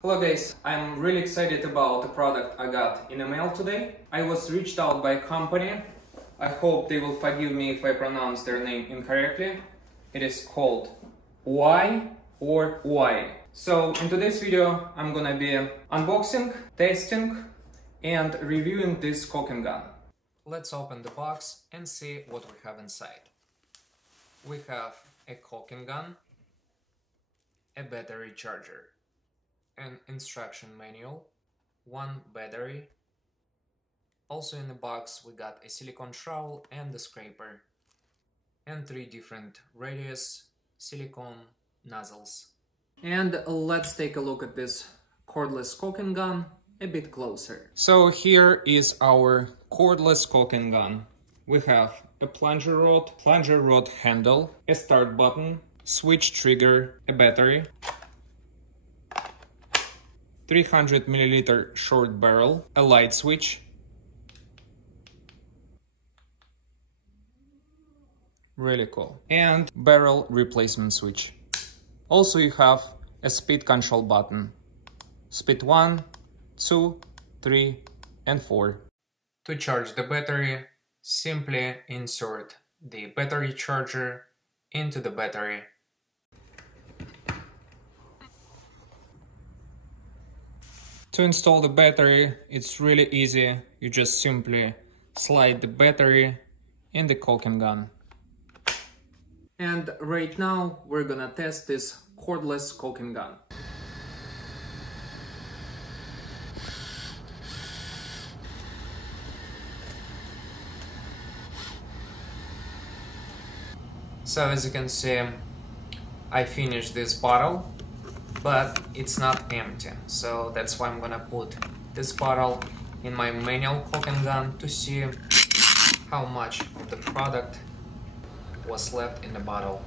Hello guys, I'm really excited about the product I got in the mail today. I was reached out by a company. I hope they will forgive me if I pronounce their name incorrectly. It is called Uaoaii or Uaoaii. So in today's video, I'm gonna be unboxing, testing and reviewing this caulking gun. Let's open the box and see what we have inside. We have a caulking gun, a battery charger, an instruction manual, one battery. Also in the box we got a silicone trowel and a scraper, and 3 different radius silicone nozzles. And let's take a look at this cordless caulking gun a bit closer. So here is our cordless caulking gun. We have a plunger rod handle, a start button, switch trigger, a battery, 300 milliliter short barrel, a light switch, really cool, and barrel replacement switch. Also you have a speed control button, speed 1, 2, 3 and 4. To charge the battery, simply insert the battery charger into the battery. To install the battery, it's really easy. You just simply slide the battery in the caulking gun. And right now we're gonna test this cordless caulking gun. So as you can see, I finished this bottle, but it's not empty, so that's why I'm gonna put this bottle in my manual caulking gun to see how much of the product was left in the bottle.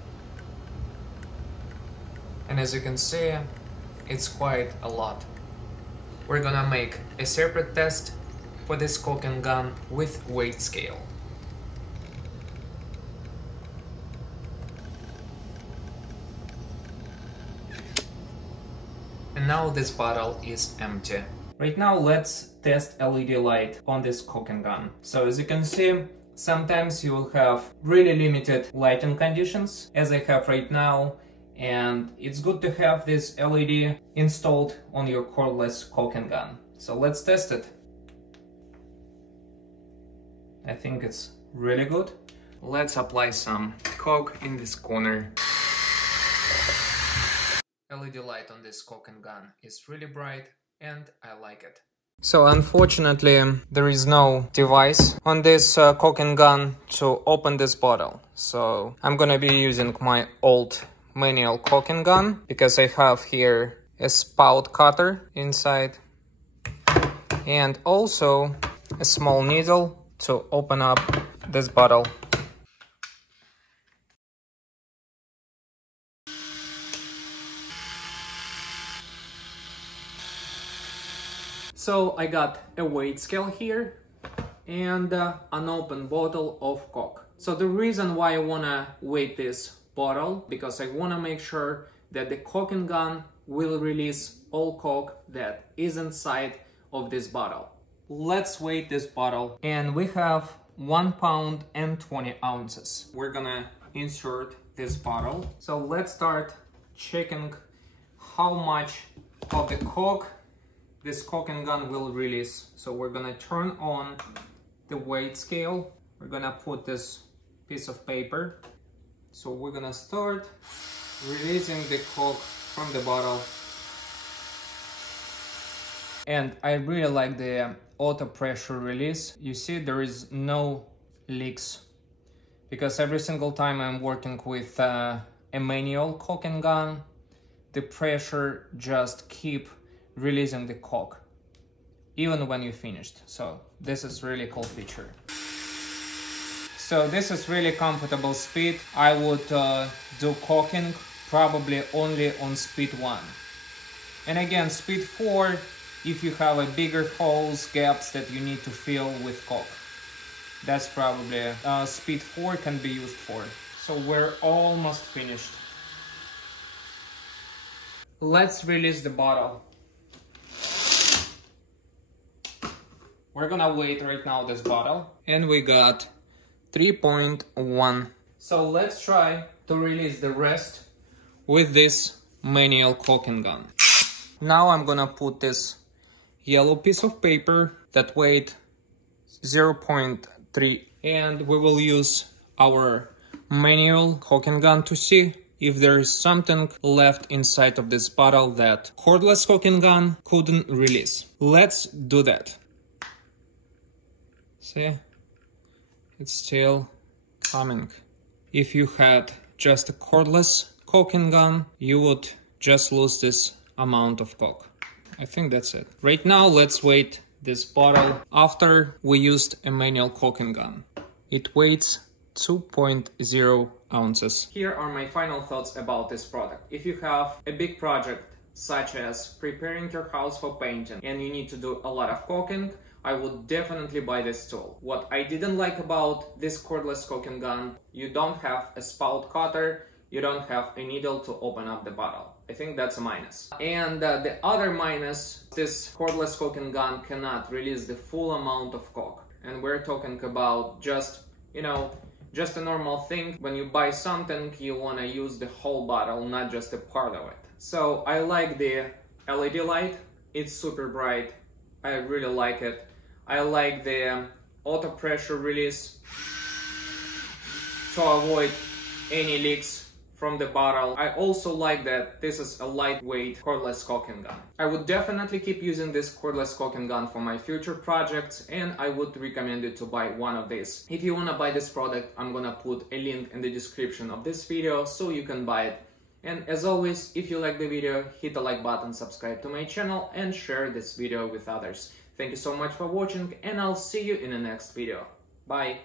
And as you can see, it's quite a lot. We're gonna make a separate test for this caulking gun with weight scale. And now this bottle is empty. Right now let's test LED light on this caulking gun. So as you can see, sometimes you will have really limited lighting conditions, as I have right now, and it's good to have this LED installed on your cordless caulking gun. So let's test it. I think it's really good. Let's apply some caulk in this corner. LED light on this caulking gun is really bright and I like it. So unfortunately there is no device on this caulking gun to open this bottle. So I'm gonna be using my old manual caulking gun because I have here a spout cutter inside and also a small needle to open up this bottle. So I got a weight scale here and an open bottle of caulk. So the reason why I wanna weight this bottle, because I wanna make sure that the caulking gun will release all caulk that is inside of this bottle. Let's weight this bottle, and we have 1 pound and 20 ounces. We're gonna insert this bottle. So let's start checking how much of the caulk this caulking gun will release. So we're gonna turn on the weight scale. We're gonna put this piece of paper. So we're gonna start releasing the caulk from the bottle. And I really like the auto pressure release. You see there is no leaks, because every single time I'm working with a manual caulking gun, the pressure just keep releasing the caulk even when you finished. So this is really cool feature. So this is really comfortable speed. I would do caulking probably only on speed 1, and again speed 4 if you have a bigger holes, gaps that you need to fill with caulk. That's probably speed 4 can be used for. So we're almost finished. Let's release the bottle. We're gonna weight right now this bottle, and we got 3.1. So let's try to release the rest with this manual caulking gun. Now I'm gonna put this yellow piece of paper that weighed 0.3, and we will use our manual caulking gun to see if there is something left inside of this bottle that cordless caulking gun couldn't release. Let's do that. See? It's still coming. If you had just a cordless caulking gun, you would just lose this amount of caulk. I think that's it. Right now, let's weight this bottle after we used a manual caulking gun. It weighs 2.0 ounces. Here are my final thoughts about this product. If you have a big project, such as preparing your house for painting, and you need to do a lot of caulking, I would definitely buy this tool. What I didn't like about this cordless caulking gun, you don't have a spout cutter, you don't have a needle to open up the bottle. I think that's a minus. And the other minus, this cordless caulking gun cannot release the full amount of caulk. And we're talking about just, just a normal thing. When you buy something, you want to use the whole bottle, not just a part of it. So I like the LED light. It's super bright. I really like it. I like the auto pressure release to avoid any leaks from the bottle. I also like that this is a lightweight cordless caulking gun. I would definitely keep using this cordless caulking gun for my future projects, and I would recommend you to buy one of these. If you want to buy this product, I'm gonna put a link in the description of this video so you can buy it. And as always, if you like the video, hit the like button, subscribe to my channel, and share this video with others. Thank you so much for watching, and I'll see you in the next video. Bye!